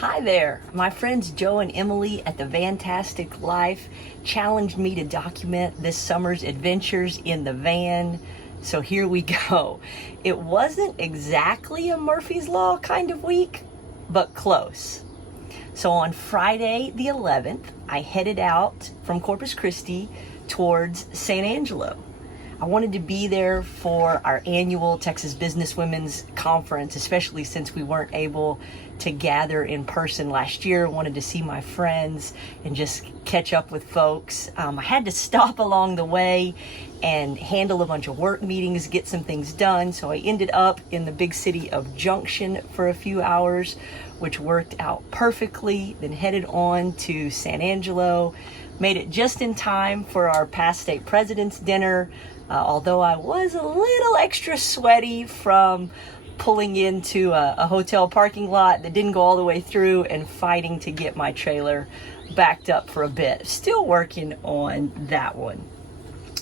Hi there. My friends Joe and Emily at the Vantastic Life challenged me to document this summer's adventures in the van. So here we go. It wasn't exactly a Murphy's Law kind of week, but close. So on Friday the 11th, I headed out from Corpus Christi towards San Angelo. I wanted to be there for our annual Texas Businesswomen's Conference, especially since we weren't able to gather in person last year. I wanted to see my friends and just catch up with folks. I had to stop along the way and handle a bunch of work meetings, get some things done. So I ended up in the big city of Junction for a few hours, which worked out perfectly. Then headed on to San Angelo. Made it just in time for our past state president's dinner. Although I was a little extra sweaty from pulling into a hotel parking lot that didn't go all the way through and fighting to get my trailer backed up for a bit. Still working on that one.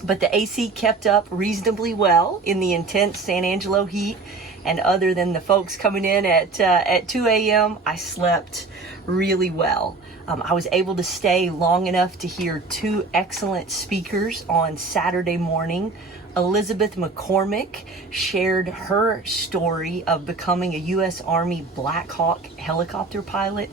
But the AC kept up reasonably well in the intense San Angelo heat. And other than the folks coming in at 2 a.m., I slept really well. I was able to stay long enough to hear two excellent speakers on Saturday morning. Elizabeth McCormick shared her story of becoming a U.S. Army Black Hawk helicopter pilot.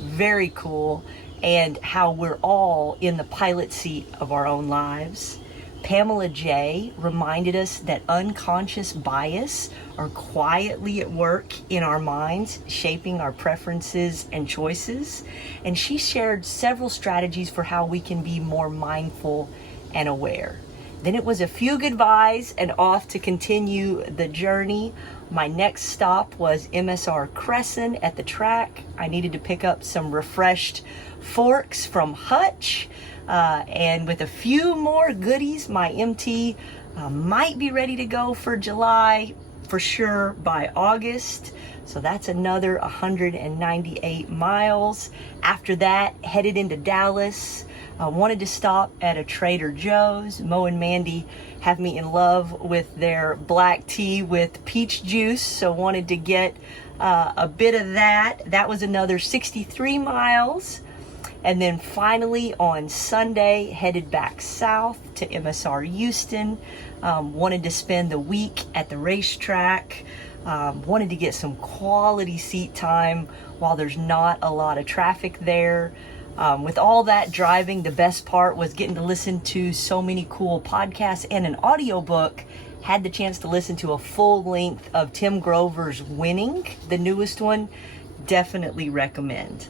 Very cool. And how we're all in the pilot seat of our own lives. Pamela J. reminded us that unconscious bias are quietly at work in our minds, shaping our preferences and choices. And she shared several strategies for how we can be more mindful and aware. Then it was a few goodbyes and off to continue the journey. My next stop was MSR Crescent at the track. I needed to pick up some refreshed forks from Hutch. And with a few more goodies, my MT might be ready to go for July, for sure by August. So that's another 198 miles. After that, headed into Dallas. Wanted to stop at a Trader Joe's. Mo and Mandy have me in love with their black tea with peach juice, so wanted to get a bit of that. That was another 63 miles. And then finally on Sunday, headed back south to MSR Houston. Wanted to spend the week at the racetrack. Wanted to get some quality seat time while there's not a lot of traffic there. With all that driving, the best part was getting to listen to so many cool podcasts and an audiobook. Had the chance to listen to a full length of Tim Grover's Winning, the newest one. Definitely recommend.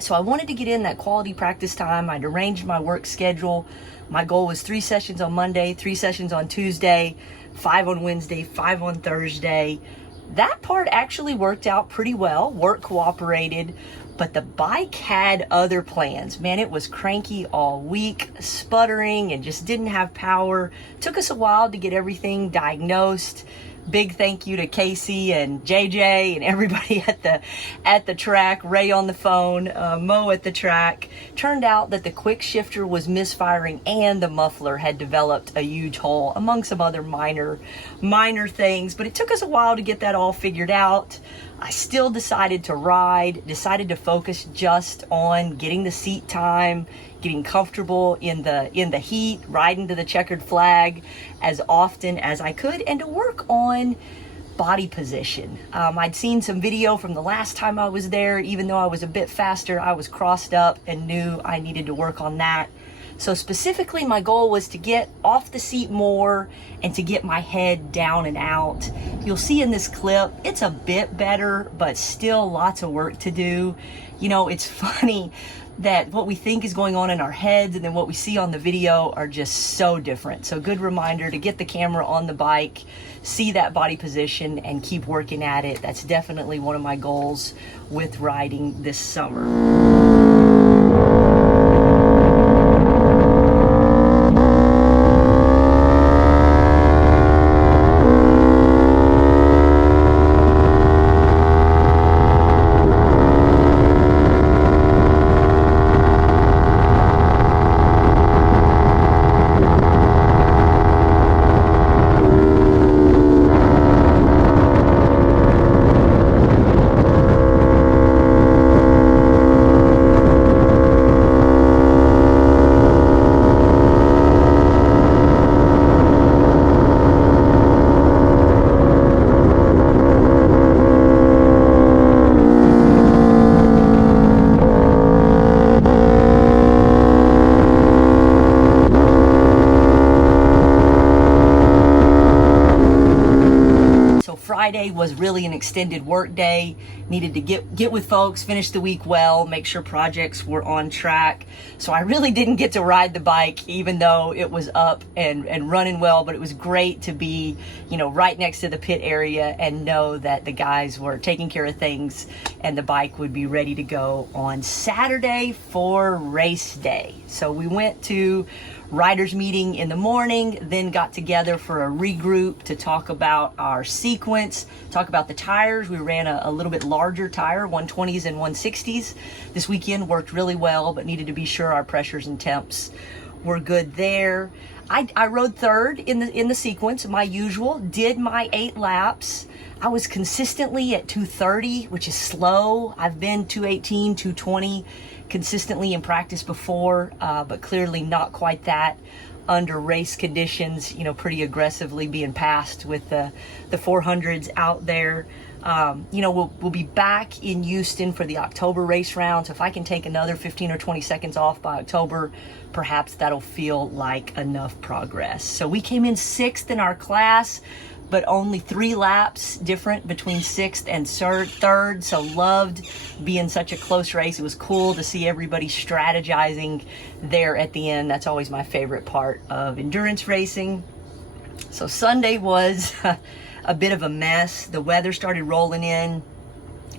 So I wanted to get in that quality practice time. I'd arranged my work schedule. My goal was 3 sessions on Monday, 3 sessions on Tuesday, 5 on Wednesday, 5 on Thursday. That part actually worked out pretty well. Work cooperated, but the bike had other plans. Man, it was cranky all week, sputtering and just didn't have power. Took us a while to get everything diagnosed. Big thank you to Casey and JJ and everybody at the track, Ray on the phone, Mo at the track. Turned out that the quick shifter was misfiring and the muffler had developed a huge hole, among some other minor things. But it took us a while to get that all figured out. I still decided to ride, decided to focus just on getting the seat time, getting comfortable in the heat, riding to the checkered flag as often as I could, and to work on body position. I'd seen some video from the last time I was there. Even though I was a bit faster, I was crossed up and knew I needed to work on that. So specifically, my goal was to get off the seat more and to get my head down and out. You'll see in this clip, it's a bit better, but still lots of work to do. You know, it's funny that what we think is going on in our heads and then what we see on the video are just so different. So good reminder to get the camera on the bike, see that body position, and keep working at it. That's definitely one of my goals with riding this summer. was really an extended work day. Needed to get with folks, finish the week well, make sure projects were on track. So I really didn't get to ride the bike, even though it was up and running well, but it was great to be, right next to the pit area and know that the guys were taking care of things and the bike would be ready to go on Saturday for race day. So we went to riders meeting in the morning, then got together for a regroup to talk about our sequence, talk about the tires. We ran a little bit larger tire, 120s and 160s. This weekend worked really well, but needed to be sure our pressures and temps were good there. I rode third in the sequence, my usual, did my 8 laps. I was consistently at 230, which is slow. I've been 218, 220 consistently in practice before, but clearly not quite that under race conditions, pretty aggressively being passed with the 400s out there. We'll be back in Houston for the October race round. So if I can take another 15 or 20 seconds off by October, perhaps that'll feel like enough progress. So we came in 6th in our class, but only 3 laps different between 6th and 3rd. So loved being such a close race. It was cool to see everybody strategizing there at the end. That's always my favorite part of endurance racing. So Sunday was a bit of a mess. The weather started rolling in.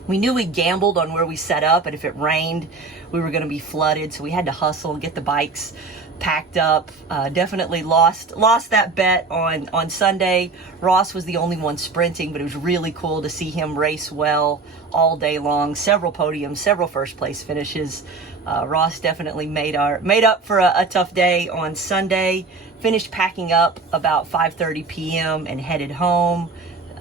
We knew we gambled on where we set up, and if it rained, we were going to be flooded. So we had to hustle, get the bikes packed up. Definitely lost that bet on Sunday. Ross was the only one sprinting, but it was really cool to see him race well all day long. Several podiums, several first place finishes. Ross definitely made up for a tough day on Sunday. Finished packing up about 5:30 p.m. and headed home.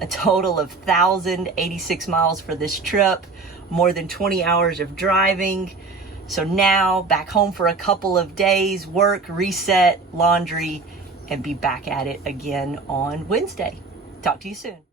A total of 1,086 miles for this trip, more than 20 hours of driving. So now back home for a couple of days, work, reset, laundry, and be back at it again on Wednesday. Talk to you soon.